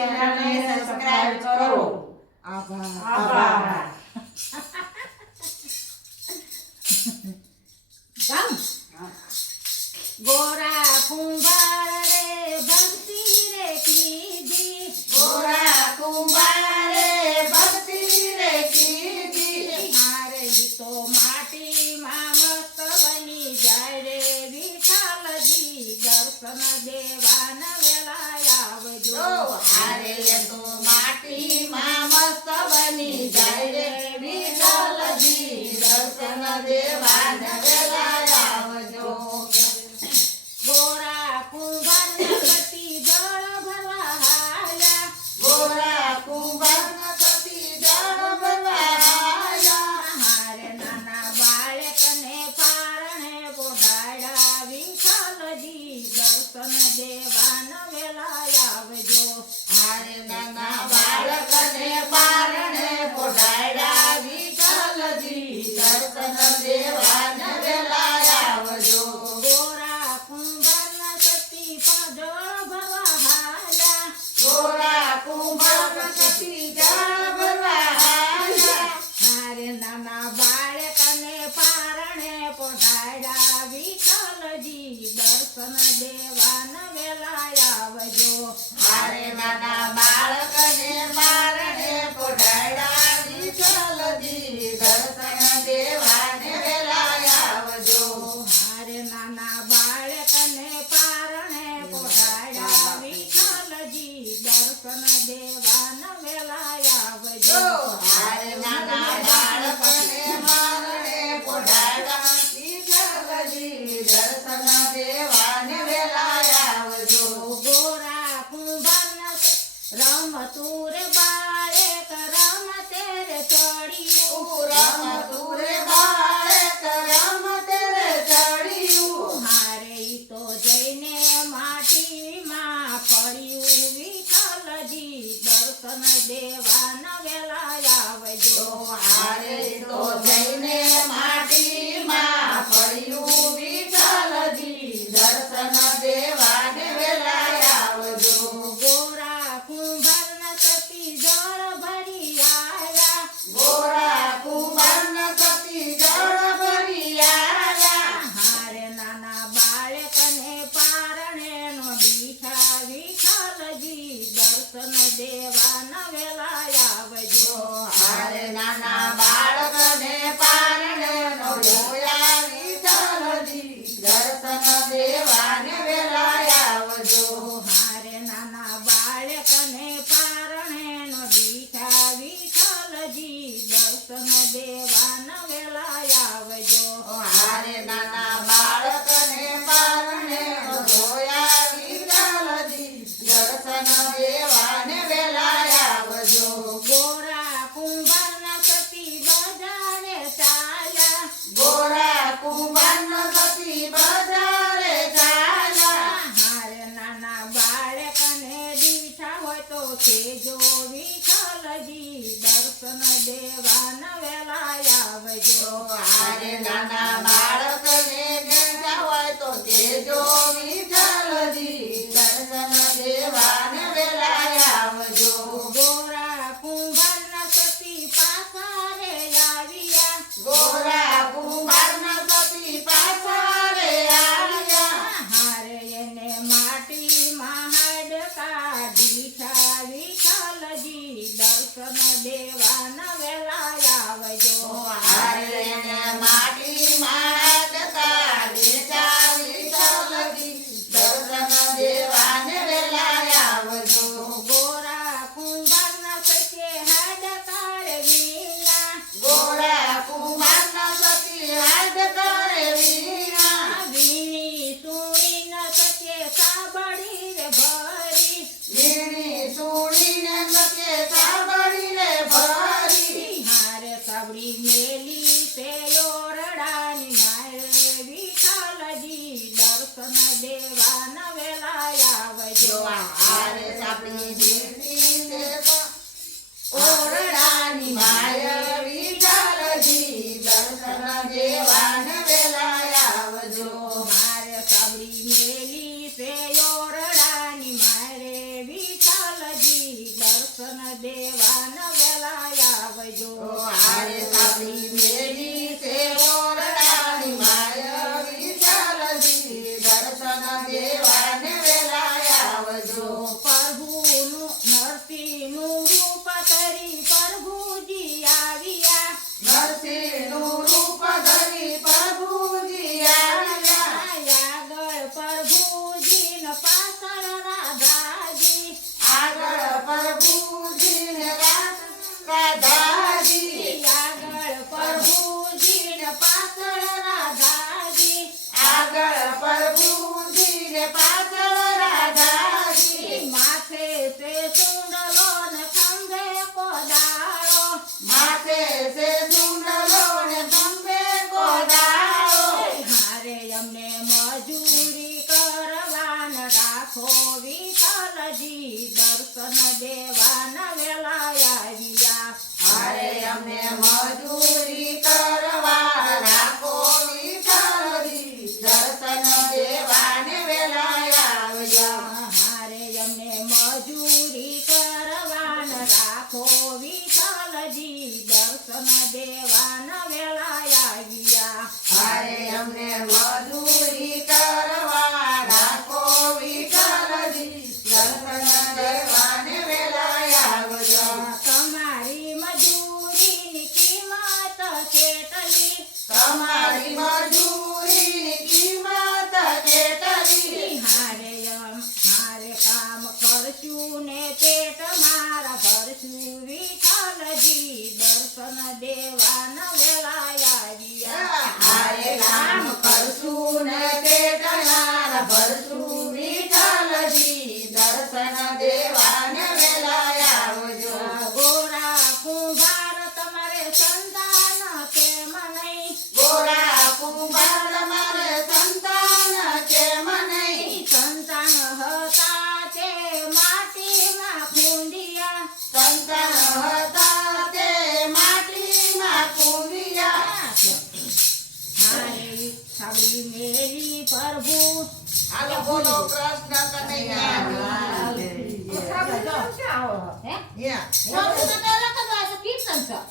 ચેનલને સબસ્ક્રાઇબ કરો. આભાર. ગોરા કુંભાર રે ભક્તિ રે કીધી, ગોરા કુંભારે ભક્તિ રે કીધી. મારે તો માટીમાં મસ્ત બની જાય રે વિઠ્ઠલજી, દર્શન દેવાન વેલા આવજો. હારે તો માટીમાં મસ્ત બની જાય રે વિઠ્ઠલજી, દર્શન દેવાન વેલા આવજો. ગોરા કુંભારના પતિ જળ ભરવા હાલ્યા, ગોરા કુંભારના પતિ જળ ભરવા આવ્યા. હારે નાના બાળકને પારણે બોડાડ્યા વિઠ્ઠલજી, દર્શન દેવાન વેલા આવજો. હારે નાના બાળકને પારણે પોઢાડ્યા વિઠ્ઠલજી, દર્શન દેવાન વેલા આવજો. ગોરા કુંભારના સતી જળ ભરવા હાલ્યા, ગોરા કુંભારના પતિ જળ ભરવા આવ્યા. હારે નાના બાળકને પારણે પોઢાડ્યા વિઠ્ઠલજી, દર્શન દેવાન વેલા આવજો. હારે નાના બાળકને પારણે પોઢાડ્યા વિઠ્ઠલજી, દર્શન દેવાન વેલા આવજો. હારે નાના બાળકને પારણે પોઢાડ્યા વિઠ્ઠલજી, દર્શન દેવાન વેલા આવજો. હારે નાના બાળકને પારણે પોઢાડ્યા વિઠ્ઠલજી, દર્શન દેવાન વેલા આવજો. ગોરા કુંભારના રમતું રે બાળક રમતે રે ચડ્યું, રમતું રે બાળક રમતે રે ચડ્યું. હારે ઈ તો જઈને માટીમાં પડ્યું વિઠ્ઠલજી, દર્શન દેવાન વેલા આવજો. હારે તો જઈને માટીમાં પડ્યું વિઠ્ઠલજી, દર્શન દેવાન વેલા આવજો. ગોરા કુંભારના સતી જળ ભરી આવ્યા, ગોરા કુંભારના પતિ જળ ભરી આવ્યા. હારે નાના બાળકને પારણે નો દીઠા વિઠ્ઠલજી, દર્શન દેવાન વેલા આવજો. હારે નાના બાળકને પારણે નો જોયા વિઠ્ઠલજી, દર્શન દેવાન વેલા આવજો. હારે નાના બાળકને પારણે નો દીઠા વિઠ્ઠલજી, દર્શન દેવાન વેલા આવજો. હારે નાના બાળકને પારણે નો જોયા વિઠ્ઠલજી, દર્શન દેવાન વેલા આવજો. ગોરા કુંભારના સતી બજારે ચાલ્યા, ગોરા કુંભારના પતિ બજારે ચાલ્યા. હારે નાના બાળકને દીઠા હોય તો કેજો વિઠ્ઠલજી, દર્શન દેવાન વેલા આવજો. હારે નાના બાળકને બેઠા હોય તો દેજો વિઠ્ઠલજી, દર્શન દેવાન વેલા આવજો. ગોરા કુંભારના સતી પાછા રે આવ્યા, ગોરા કુંભારના પતિ પાછા રે આવ્યા. હારે એને માટીમાં હાડકા દીઠા વિઠ્ઠલજી, દર્શન દેવાન વેલા આવજો. હારે એને માટીમાં હાડકા દીઠા વિઠ્ઠલજી, દર્શન દેવાન વેલા આવજો. ગોરા કુંભારના સતે હાડકા રે વીણા, ગોરા કુંભારના પતિ હાડકા રે વીણા. વીણી સુણી ન સતે સાબડી રે ભરી, વીણી સુણીને નકે સાંભળીને ભરી. હારે સાબડી મેલી તે ઓરડાની મારે વિઠ્ઠલજી, દર્શન દેવાન વેલા આવજો. હારે સાપડી દેવી દેવા ઓરડાની માય વિઠ્ઠલજી, દર્શન દેવાન વેલા આવજો. મારે સાબડી મેલી તે ઓરડાની મારે વિઠ્ઠલજી, દેવાન વેલા આવજો. હારે સાપડી મેલી છે ઓરડાની માય વિઠ્ઠલજી દર્શન દેવાને વેલા આવજો. પ્રભુનું નરસિંહનું રૂપ ધરી પ્રભુજી આવ્યા. નરસિંહનું રૂપ ધરી પ્રભુજી આવ્યા. આગળ પ્રભુજી ન પાછળ રાધાજી. આગળ પ્રભુજી ને રાધાજી. આગળ પ્રભુજી ન પાછળ રાધાજી. આગળ પ્રભુજી ને પાછળ રાધાજી. માથે તે સુંડલો ને ખંભે કોદાળો. માથે છે સુંદરો ને ખંભે કોદાળો. હારે અમને મજૂરી કરવાન રાખો વિઠ્ઠલજી દર્શન દેવાન વેલા આવ્યા. હારે અમને મજૂરી કરવા રાખો વિઠ્ઠલજી દર્શન દેવાને વેલા આવજો. હારે અમને મજૂરી કરવાન રાખો વિઠ્ઠલજી દર્શન દેવાન વેલા આવ્યા. હારે અમને મજૂરી કરવા રાખો વિઠ્ઠલજી દર્શન દેવાને વેલા આવજો. તમારી મજૂરીની કિંમત કેટલી. તમારી મજૂરીની કિંમત કેટલી. હારે કામ કરશું ને પેટ મારા ભરશું વિઠ્ઠલજી દર્શન દેવાન વેલા આવ્યા. હારે કામ કરશું ને પેટનાર ભરશું વિઠ્ઠલજી દર્શન દેવાને વેલા આવજો. ગોરા કુંભાર તમારે સંતાન કેમ નહીં. ગોરા કુંભાર મારે સંતાન કેમ નહીં. સંતાન હતા તે માટીમાં ખૂંદિયા. સંતાન હતા તે માટીમાં કૂંડિયા. હારે સાબડી મેલી પ્રભુ. હાલો બોલો કૃષ્ણ કનૈયા હે? Yeah. પ્રભુ તો અલગ જ હોય, તો કીર્તન છે.